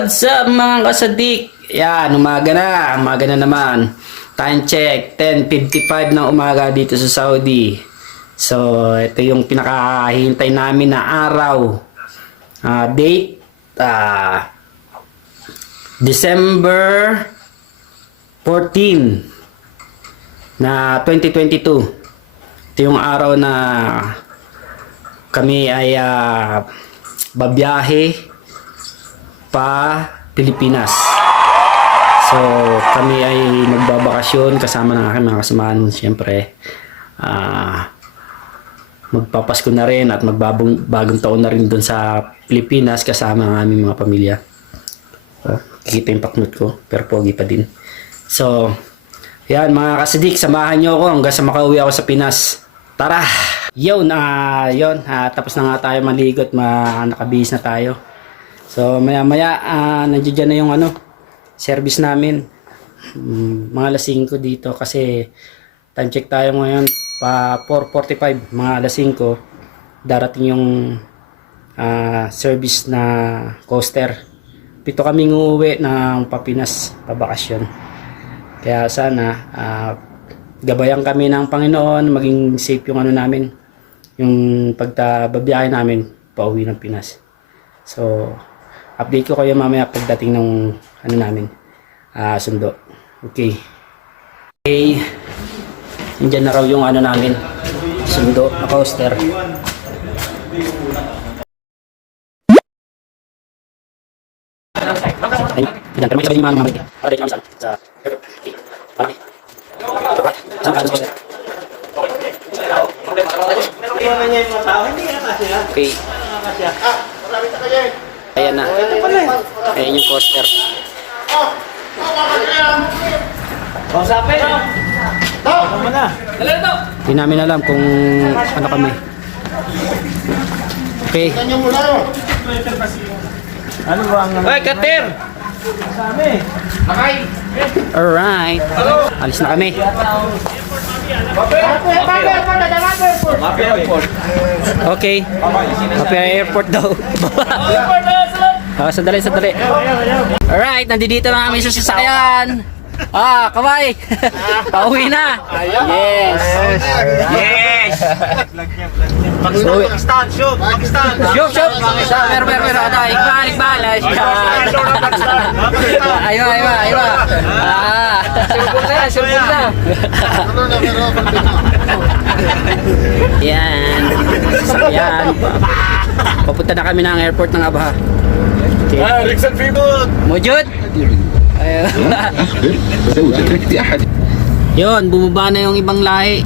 What's up mga kasadik? Yan, umaga na naman. Time check, 10:55 ng umaga dito sa Saudi. So, ito yung pinakahihintay namin na araw. Date, December 14 na 2022. Ito yung araw na kami ay babiyahe pa Pilipinas. So kami ay magbabakasyon kasama ng aking mga kasamahan. Siyempre magpapasko na rin at magbagong taon na rin doon sa Pilipinas kasama ang aming mga pamilya. Kikita yung paknot ko pero pogi pa din. So yan mga kasidik, samahan nyo ako hanggang sa makauwi ako sa Pinas. Tara! Yun, tapos na nga tayo maligo at nakabihis na tayo. So maya maya nandiyan na yung service namin. Mga alas 5 dito kasi time check tayo ngayon pa 4:45. Mga alas 5 darating yung service na coaster. Pito kaming uuwi ng Papinas pabakasyon. Kaya sana gabayan kami ng Panginoon, maging safe yung namin, yung pagtababiyahe namin pauwi ng Pinas. So update ko kayo mamaya pagdating ng namin sundo. Okay. Nandiyan na raw yung namin sundo na coaster. Ay, pero may sabi yung mga mamay para dito kami sa okay. Ayan na. Ayan yung coaster. Hindi namin alam kung ano kami. Okay. Ano ba ang... Hey, Kater! Alright. Alis na kami. Okay. Mapia Airport daw. Sandali. Alright, nandito na kami sa sasakyan. Kamay. Pauwi na. Yes. Pakistan. Shoot. Pero. Iqbal. Aywa. Surbog na. Yan. Sasakyan. Papunta na kami ng airport ng Abha. Okay. Rixon Freeboot. Mujud. Yun, bumaba na yung ibang lahi.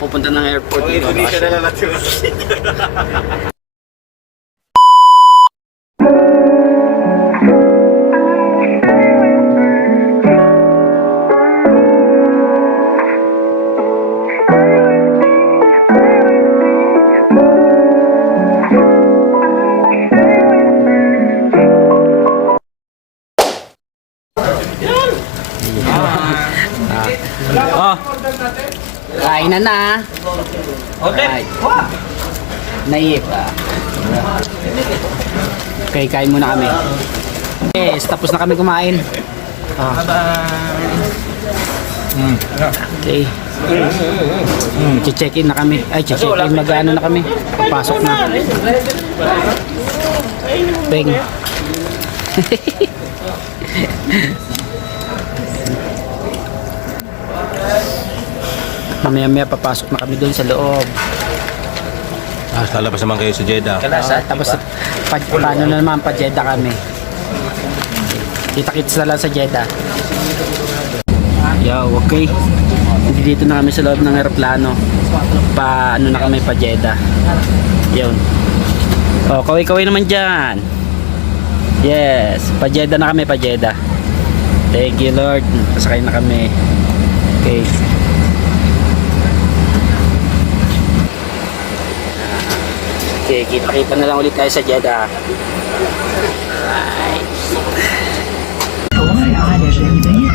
Pupunta ng airport. Indonesia na lang natin. Kain na. Alright. Naip. Okay, kain muna kami. Yes, tapos na kami kumain. Okay. Check-in na kami. Check-in, mag-ano na kami. Papasok na. Bang. Mamaya papasok na kami doon sa loob. Lalabas naman kayo sa Jeddah. Tapos paano na naman pa Jeddah kami. Kita-kits na lang sa Jeddah. Okay. Dito na kami sa loob ng aeroplano. Paano na kami pa Jeddah. Yun. Kaway-kaway naman dyan. Yes. Pa Jeddah na kami, pa Jeddah. Thank you Lord. Pasakay na kami. Okay. Okay, kita-kita na lang ulit tayo sa Jeddah.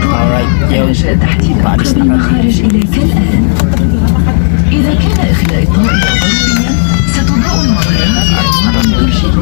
Alright, yun. Paalis na kami. إذا كان إخلاء الطائرة ضروريا ستضاء المطار في أعمال المرشد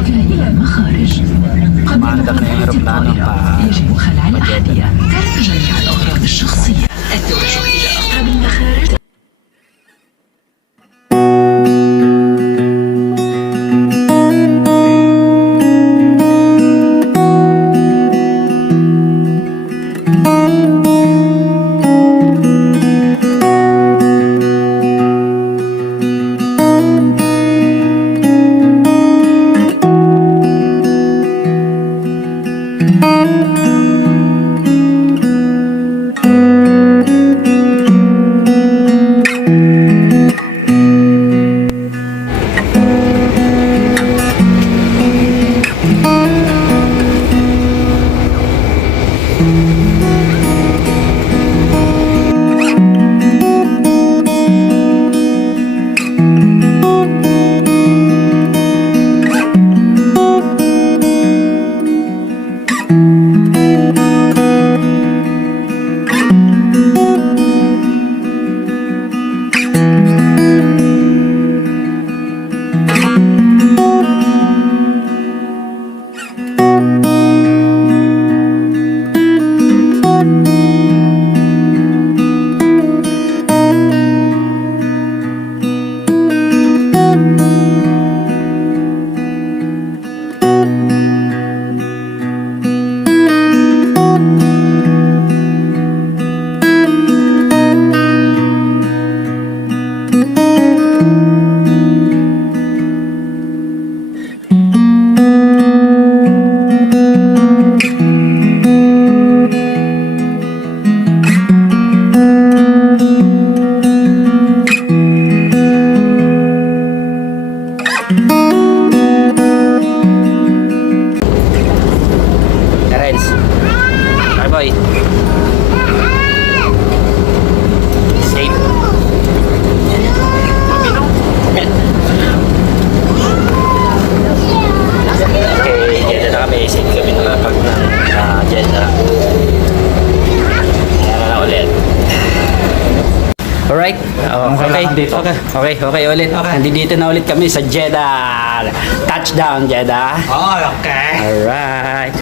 dito. Okay ulit. Nandito na ulit kami sa Jeddah. Touchdown, Jeddah. Oh, okay. Alright.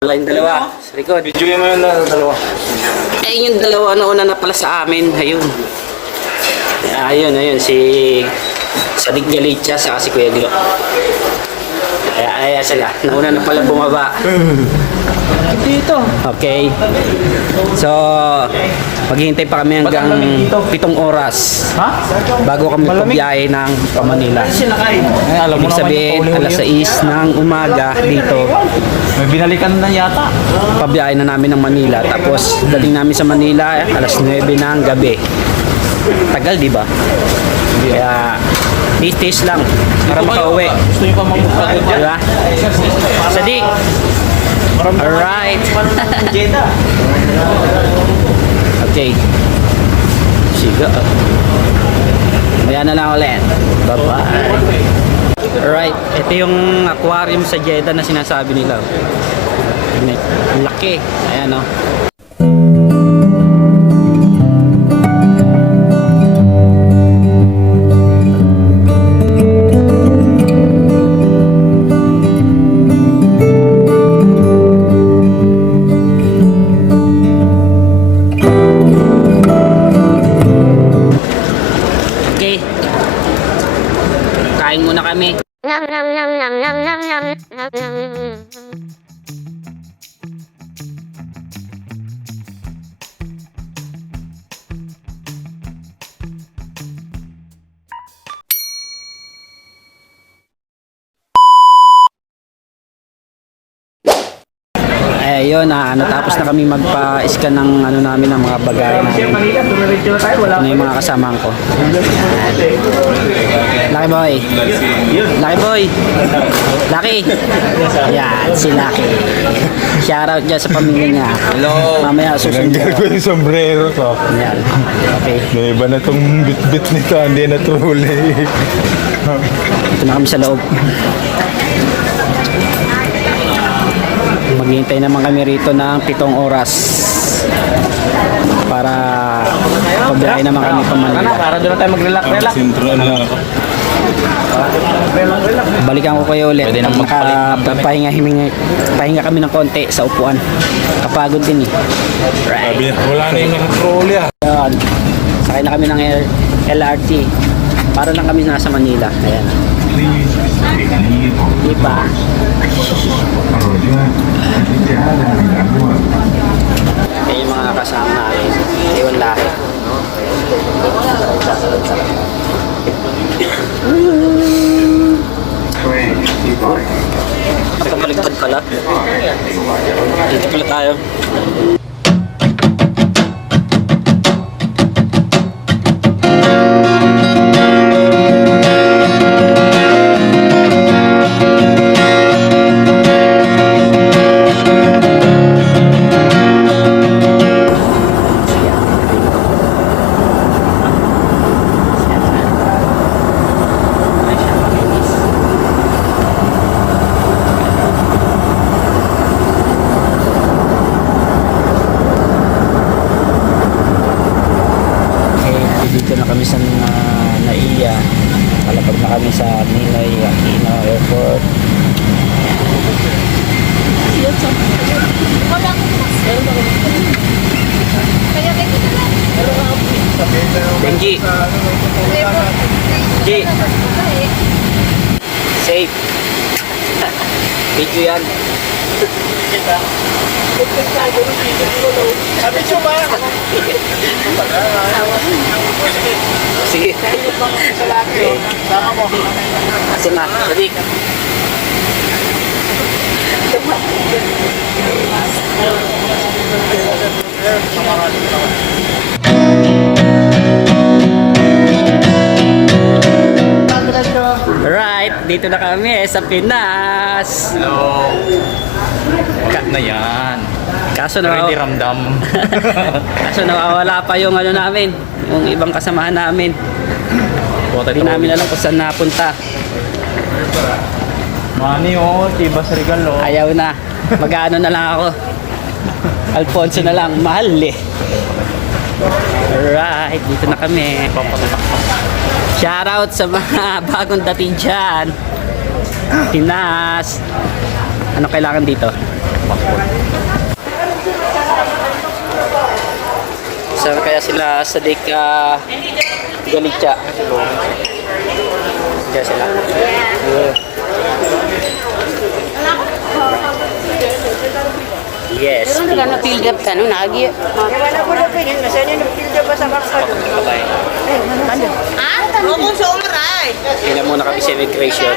Wala yung dalawa sa likod. Video mo yung dalawa. Eh, yung dalawa na una na pala sa amin. Ayun. Ayun. Si Sadik Galicia sa si Kuya Glo. Ayan sila. Nauna na pala bumaba. Dito. Okay. So, maghihintay pa kami hanggang 7 oras Ha? bago kami pabiyahe ng Manila. Ay, alam mo Ibig sabihin, alas 6 ng umaga dito, May binalikan na yata. pabiyahe na namin ng Manila. Tapos, dating namin sa Manila, alas 9 ng gabi. Tagal, di ba? Kaya, tis lang para makauwi. Gusto nyo pa magpapagod Di ba? Sadik! Alright. Jeddah. Okay. Siga. Ayan na lang ulit. Bye-bye. Alright. Ito yung aquarium sa Jeddah na sinasabi nila. Ang laki. Ayan o. Okay. Kain muna kami. Nom nom nom nom nom nom nom nom nom. Ayun, natapos na kami magpa-scan ng ano namin, ng mga bagay namin. Manila, dumiretso na tayo. Wala. Ano yung mga kasamahan ko. Lucky boy. Lucky boy. Lucky. Ayan, si Lucky. Shoutout dyan sa pamilya niya. Hello. Mamaya susunod. Tinanggal ko yung sombrero ko. Ayan. Okay. May iba na tong bit-bit nito, hindi na tuloy. Ito na kami sa loob. Maghihintay naman kami rito ng 7 oras para pabiyahe naman kami pa Manila. Para doon na tayo mag-relax. Sintro na ako. Balikan ko kayo ulit. Pwede nang Pahinga kami ng konti sa upuan. Kapagod din eh. Right. Sabi niya, wala na yung nakatrolly ah. Ayan. Sakay na kami ng LRT. Para lang kami nasa Manila. Ayan. Di ba? Kaya yung mga kasama namin. Iwan lahi. Nakabaligtad pala. Dito pala tayo. Dito na kami sa Naiya. Kalapag na kami sa Ninoy Aquino Airport. Benji. Benji. Safe. Video yan. Sige. Kasi na, Sadik. Alright, dito na kami sa Pinas. Hello. Cut na yan. Kaso Pero na hindi ramdam. kaso nawawala pa yung ano namin, yung ibang kasamahan namin. Hindi namin alam kung saan napunta. Mani oh, Tibas Regal oh. Ayaw na. Mag-ano na lang ako. Alfonso na lang. Mahal eh. Alright, dito na kami. Shoutout sa mga bagong dating dyan. Pinas. Ano kailangan dito? Saan kaya sila sa Deka Galicia? Kaya sila. Yes. Pero nag-field up ka, no? Nagi. Wala po na pinil, masaya na pinil pa sa kakado. Huwag sa umaray. Tingnan muna kami sa immigration.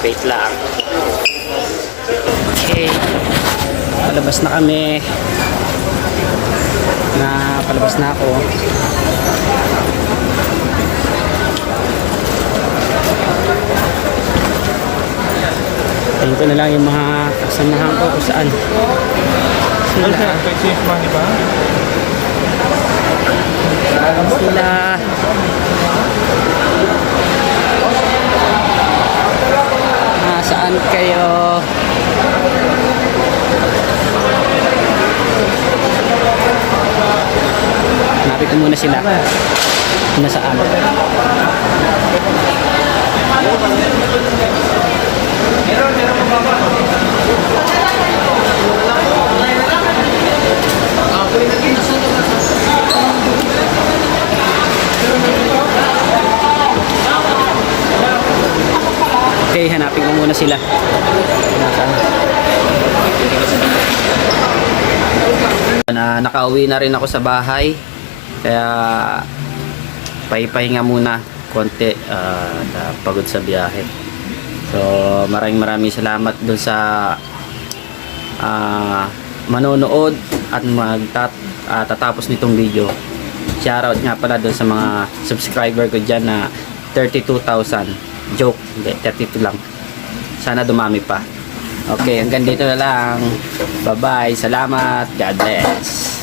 Wait lang. Okay. Palabas na kami. Palabas na ako. Tingin ko na lang yung mga kasamahan ko kung saan. Sila. Saan kayo? Hanapin ko muna sila. Nasaan? Okay, hanapin ko muna sila. Nakauwi na rin ako sa bahay. Kaya pahipahinga muna konti, pagod sa biyahe. So maraming salamat dun sa manonood at tatapos nitong video. Shoutout nga pala dun sa mga subscriber ko dyan na 32,000. Joke, hindi, 32 lang. Sana dumami pa. Okay, hanggang dito na lang. Bye bye, salamat, God bless.